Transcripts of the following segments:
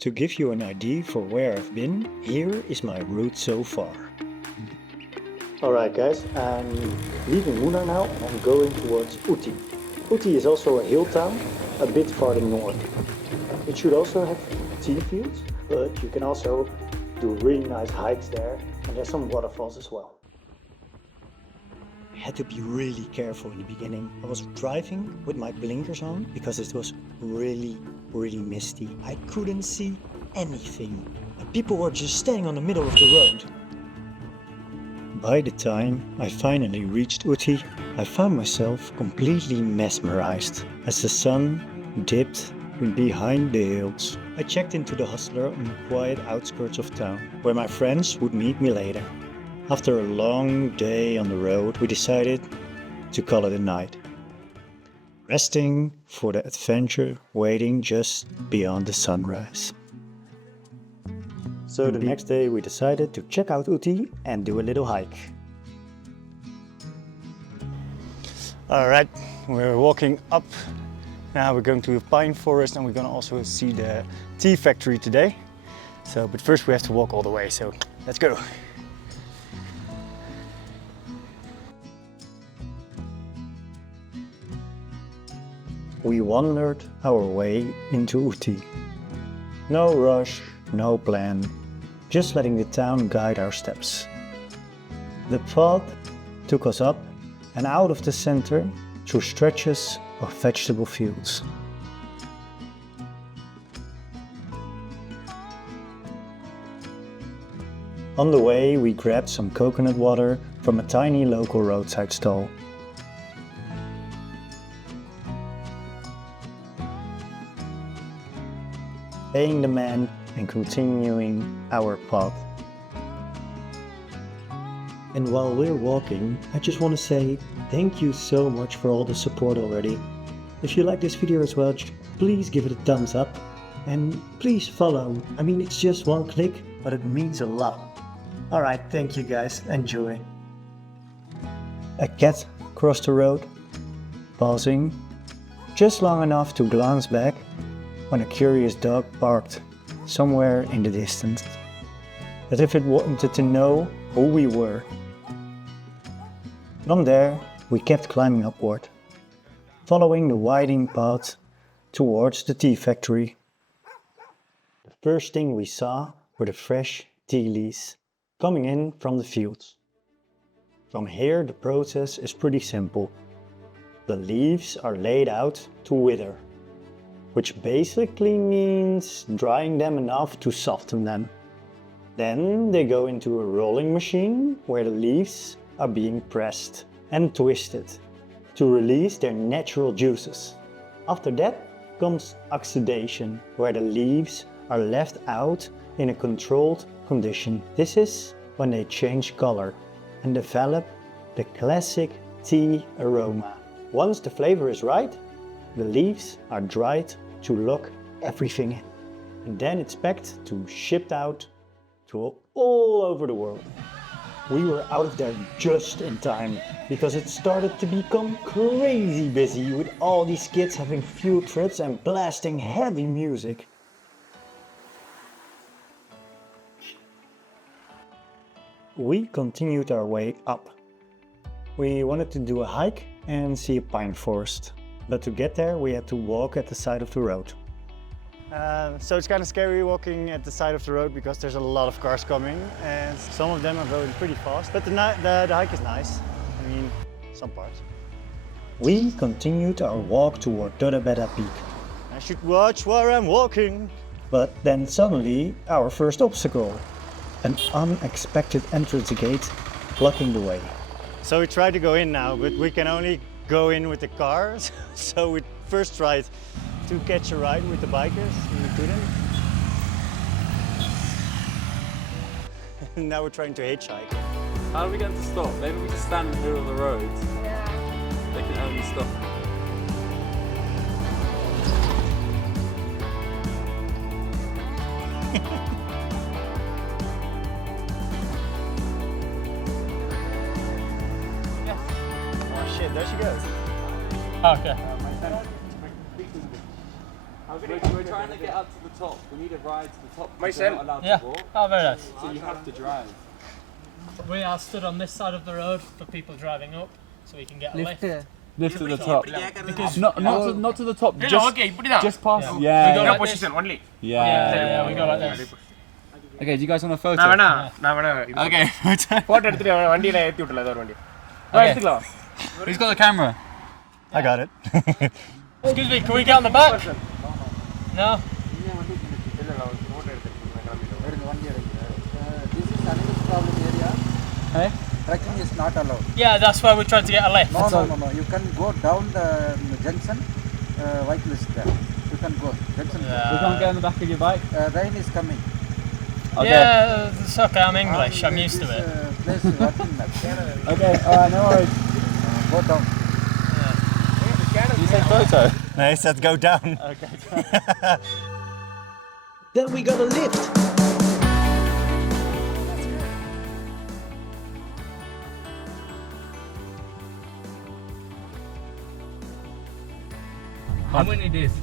To give you an idea for where I've been, here is my route so far. Alright guys, I'm leaving Munnar now and I'm going towards Ooty. Ooty is also a hill town, a bit farther north. It should also have tea fields, but you can also do really nice hikes there, and there's some waterfalls as well. I had to be really careful in the beginning. I was driving with my blinkers on because it was really misty. I couldn't see anything. And people were just staying on the middle of the road. By the time I finally reached Ooty, I found myself completely mesmerized as the sun dipped behind the hills. I checked into the hostler on the quiet outskirts of town, where my friends would meet me later. After a long day on the road, we decided to call it a night, resting for the adventure waiting just beyond the sunrise. So the next day we decided to check out Ooty and do a little hike. Alright, we're walking up. Now we're going to a pine forest and we're going to also see the tea factory today. But first we have to walk all the way, so let's go. We wandered our way into Ooty. No rush, no plan, just letting the town guide our steps. The path took us up and out of the center through stretches of vegetable fields. On the way we grabbed some coconut water from a tiny local roadside stall. Paying the man and continuing our path. And while we're walking, I just want to say thank you so much for all the support already. If you like this video as well, please give it a thumbs up and please follow. I mean, it's just one click, but it means a lot. Alright, thank you guys, enjoy. A cat crossed the road, pausing just long enough to glance back when a curious dog barked somewhere in the distance, as if it wanted to know who we were. From there, we kept climbing upward, following the winding path towards the tea factory. The first thing we saw were the fresh tea leaves coming in from the fields. From here, the process is pretty simple. The leaves are laid out to wither, which basically means drying them enough to soften them. Then they go into a rolling machine where the leaves are being pressed and twisted to release their natural juices. After that comes oxidation, where the leaves are left out in a controlled condition. This is when they change color and develop the classic tea aroma. Once the flavor is right, the leaves are dried to lock everything in. And then it's packed to shipped out to all over the world. We were out of there just in time because it started to become crazy busy with all these kids having field trips and blasting heavy music. We continued our way up. We wanted to do a hike and see a pine forest, but to get there we had to walk at the side of the road. So it's kind of scary walking at the side of the road because there's a lot of cars coming and some of them are going pretty fast, but the hike is nice. I mean, some parts. We continued our walk toward Doddabetta Peak. I should watch where I'm walking. But then suddenly our first obstacle, an unexpected entrance gate blocking the way. So we tried to go in now, but we can only go in with the cars. So we first tried to catch a ride with the bikers, and we couldn't. Now we're trying to hitchhike. How are we going to stop? Maybe we can stand in the middle of the road. Yeah. They can only stop. Oh shit, there she goes. Okay. We're trying to get up to the top. We need a ride to the top. Myself? We're not allowed Yeah. to walk, Oh, very nice. so you have to drive. We are stood on this side of the road for people driving up, so we can get a lift. Lift to the top. Because Not to the top. Okay, put it down. Just past. Yeah. Yeah. We go No like this. position only. Yeah, we go like this. Okay, do you guys want a photo? Okay. Photo எடுத்துட்டு வண்டியில ஏத்தி விட்டல ஏதோ ஒரு வண்டி. Okay. எடுத்துக்கலாம். Who's got the camera? I got it. Excuse me, can we get on the back? No? This is animal problem area. Hey? Trekking is not allowed. Yeah, that's why we're trying to get a lift. No. You can go down the junction. White list there. You can go. Junction. We can't get on the back of your bike. Rain is coming. Okay. Yeah, it's okay, I'm English, I'm used to it. Place is working now. Okay. Alright, no worries. Go down. You said photo. No, he said go down. Okay. Then we got a lift. How many days?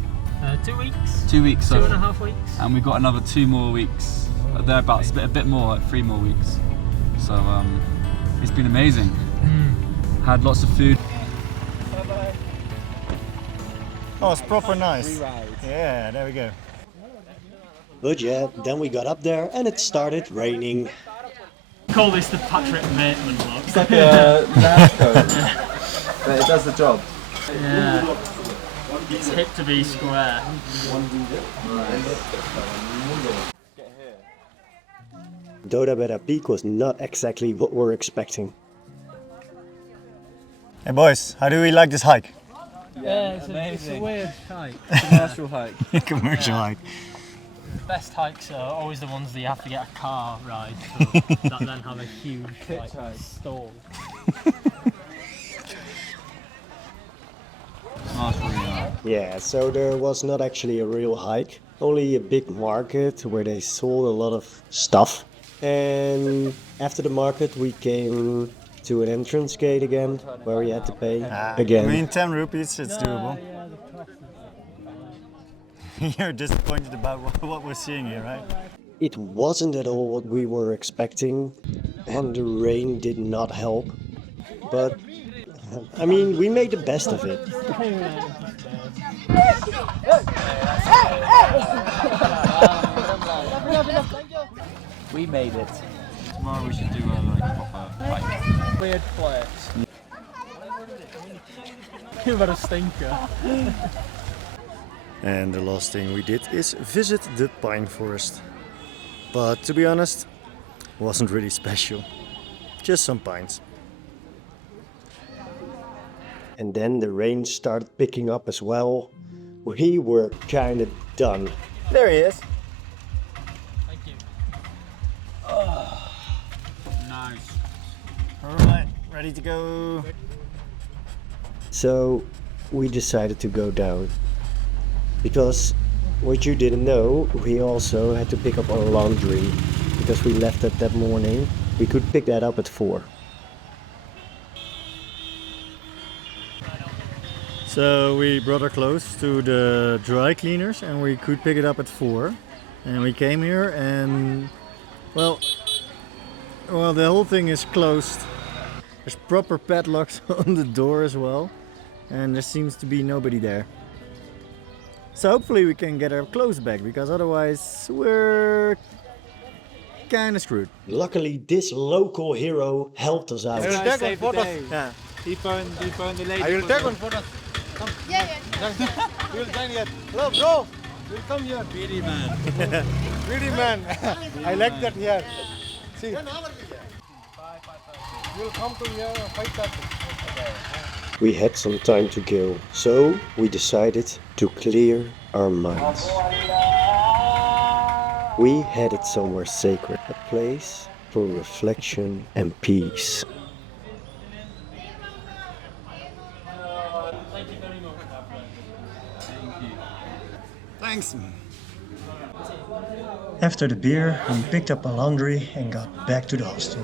2 weeks? 2 weeks. So, 2.5 weeks? and we've got another 2 more weeks. Thereabouts, a bit more, like 3 more weeks. So it's been amazing. Had lots of food. Oh, it's proper nice. Yeah, there we go. But yeah, then we got up there and it started raining. Call this the Patrick Bateman vlog. It's like a lab coat, but it does the job. Yeah. It's hip to be square. Doddabetta Peak was not exactly what we're expecting. Hey boys, how do we like this hike? Yeah, it's a weird hike. Commercial hike. Commercial hike. The best hikes are always the ones that you have to get a car ride for, that then have a huge like, stall. Yeah, so there was not actually a real hike, only a big market where they sold a lot of stuff. And after the market we came to an entrance gate again, where we had to pay again. I mean, 10 rupees, it's doable. You're disappointed about what we're seeing here, right? It wasn't at all what we were expecting, and the rain did not help. But, I mean, we made the best of it. We made it. Tomorrow we should do a proper hike. Weird place. You've got a stinker. And the last thing we did is visit the pine forest. But to be honest, wasn't really special. Just some pines. And then the rain started picking up as well. We were kind of done. There he is. Thank you. Nice. Alright, ready to go. So we decided to go down. Because what you didn't know, we also had to pick up our laundry. Because we left it that morning. We could pick that up at 4. So we brought our clothes to the dry cleaners and we could pick it up at 4. And we came here and well, the whole thing is closed. There's proper padlocks on the door as well. And there seems to be nobody there. So hopefully we can get our clothes back, because otherwise we're kinda screwed. Luckily, this local hero helped us out. Take one photo. Yeah. He phoned the lady. I will take one photo. Yeah. We will join here. Hello, bro. We'll come here. Beady man. Pretty man. I like that here. See. We'll come to here 5:30. We had some time to kill, so we decided to clear our minds. We headed somewhere sacred, a place for reflection and peace. Thanks. After the beer, we picked up our laundry and got back to the hostel.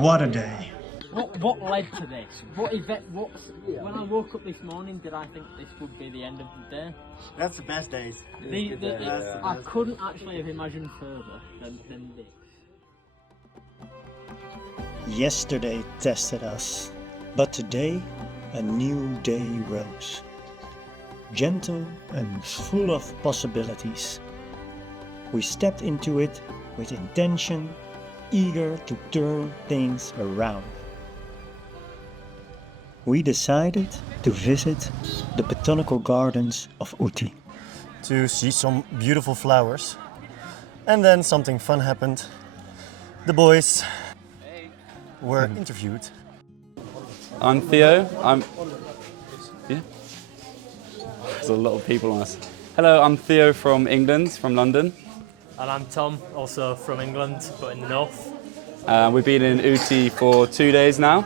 What a day! What led to this? When I woke up this morning, did I think this would be the end of the day? That's the best days. I couldn't actually have imagined further than this. Yesterday tested us, but today a new day rose. Gentle and full of possibilities. We stepped into it with intention, eager to turn things around. We decided to visit the Botanical Gardens of Ooty. To see some beautiful flowers. And then something fun happened. The boys were interviewed. I'm Theo. Yeah. There's a lot of people on us. Hello, I'm Theo from England, from London. And I'm Tom, also from England, but in the north. We've been in Ooty for 2 days now,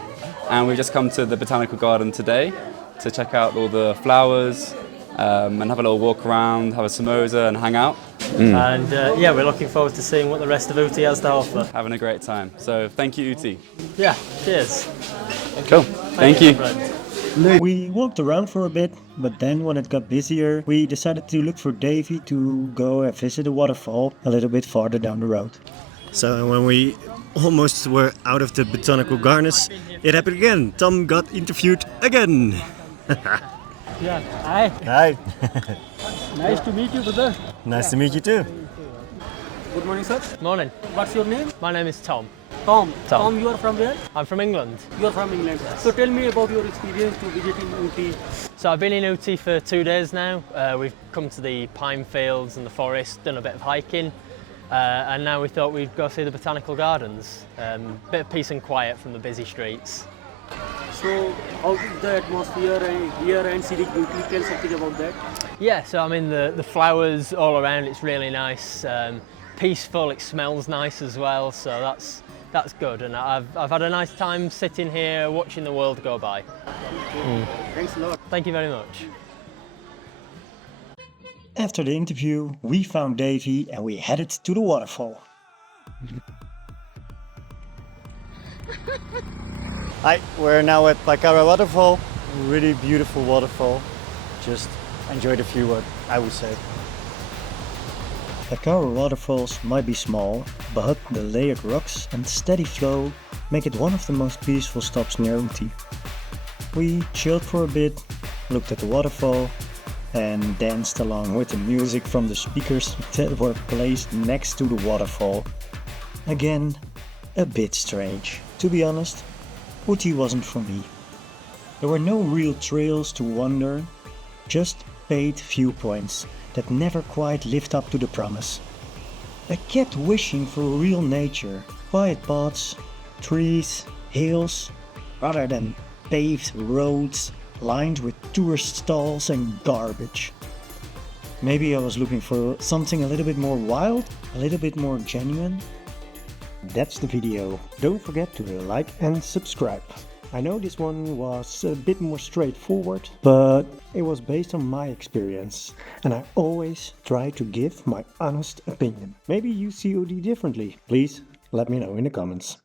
and we've just come to the Botanical Garden today to check out all the flowers and have a little walk around, have a samosa and hang out. And yeah, we're looking forward to seeing what the rest of Ooty has to offer. Having a great time. So thank you, Ooty. Yeah, cheers. Cool. Thank you. my friend. We walked around for a bit, but then when it got busier, we decided to look for Davy to go and visit a waterfall a little bit farther down the road. So when we almost were out of the Botanical Gardens, it happened again. Tom got interviewed again. Yeah, hi. Hi. Nice to meet you, brother. Nice to meet you too. Good morning, sir. Morning. What's your name? My name is Tom. Tom. Tom. You are from where? I'm from England. You are from England. So tell me about your experience to visiting Ooty. So I've been in Ooty for 2 days now. We've come to the pine fields and the forest, done a bit of hiking, and now we thought we'd go see the Botanical Gardens. Bit of peace and quiet from the busy streets. So how is the atmosphere here and scenic beauty? Tell something about that. Yeah, so I mean the flowers all around, it's really nice, peaceful, it smells nice as well, so that's good, and I've had a nice time sitting here watching the world go by. Thanks a lot. Thank you very much. After the interview, we found Davy and we headed to the waterfall. Hi, we're now at Paikara Waterfall. Really beautiful waterfall. Just enjoy the view, I would say. Paikara waterfalls might be small, but the layered rocks and steady flow make it one of the most peaceful stops near Ooty. We chilled for a bit, looked at the waterfall, and danced along with the music from the speakers that were placed next to the waterfall. Again, a bit strange. To be honest, Ooty wasn't for me. There were no real trails to wander, just paid viewpoints that never quite lived up to the promise. I kept wishing for real nature, quiet paths, trees, hills, rather than paved roads lined with tourist stalls and garbage. Maybe I was looking for something a little bit more wild, a little bit more genuine. That's the video. Don't forget to like and subscribe. I know this one was a bit more straightforward, but it was based on my experience, and I always try to give my honest opinion. Maybe you see Ooty differently. Please let me know in the comments.